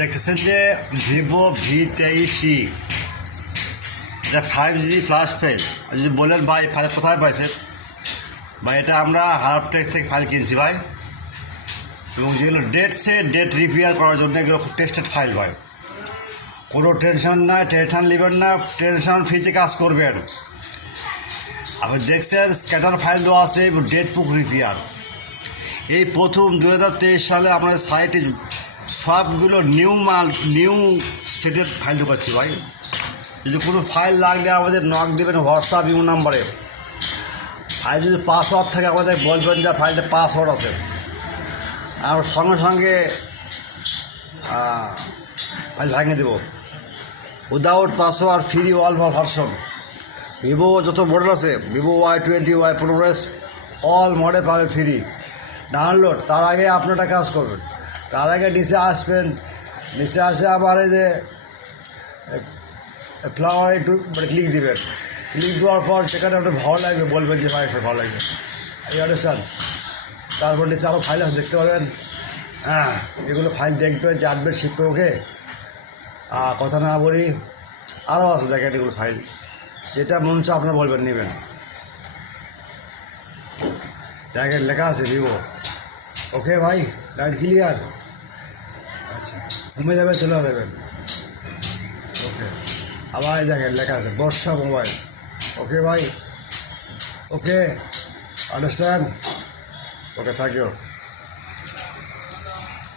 দেখতেছেন যে Vivo V23E, এটা 5G ফ্ল্যাশ ফাইল। যদি বলেন ভাই ফাইল কোথায় পাইছেন, ভাই এটা আমরা হারপটেক থেকে ফাইল কিনছি ভাই, এবং যেগুলো ডেট রিপেয়ার করার জন্য এগুলো খুব টেস্টেড ফাইল ভাই। কোনো টেনশন নাই, টেনশন নেবেন না, টেনশন ফ্রিতে কাজ করবেন। আপনি দেখছেন স্ক্যাটার ফাইল দেওয়া আছে এবং ডেট প্রুফ রিপেয়ার। এই প্রথম 2023 সালে আমাদের সাইটে সবগুলো নিউ সেটের ফাইল ঢুকাচ্ছি ভাই। যদি কোনো ফাইল লাগলে আমাদের নক দেবেন হোয়াটসঅ্যাপ ইউ নাম্বারে। ফাইল যদি পাসওয়ার্ড থাকে আমাদের বলবেন যে ফাইলটা পাসওয়ার্ড আছে, আর সঙ্গে সঙ্গে ফাইল ভাঙিয়ে দেবো। Without password free all version. Vivo যত মডেল আছে, Vivo Y20, Y23 all model পাবেন ফ্রি ডাউনলোড। তার আগে আপনারা কাজ করবেন, তার আগে নিচে আসবেন, নিচে আসে আমার এই যে ফ্লাওয়ার একটু মানে ক্লিক দেবেন। ক্লিক দেওয়ার পর সেখানে আপনার ভালো লাগবে, বলবেন যে ভাই ভালো লাগবে, এই আন্ডারস্ট্যান্ড। তারপর নিচে আরও ফাইল আছে, দেখতে পাবেন। হ্যাঁ, এগুলো ফাইল দেখবেন, জানবেন, শিখবে ওকে। কথা না বলি, আরও আছে দেখেন এগুলো ফাইল, যেটা মন হচ্ছে আপনারা বলবেন নেবেন। দেখেন লেখা আছে ভিভো। ওকে ভাই, লাইট ক্লিয়ার। আচ্ছা, ঘুমে যাবেন, চলে যাবেন। ওকে, আবার দেখেন লেখা আছে বর্ষা মোবাইল। ওকে ভাই, okay, understand. Okay, thank you.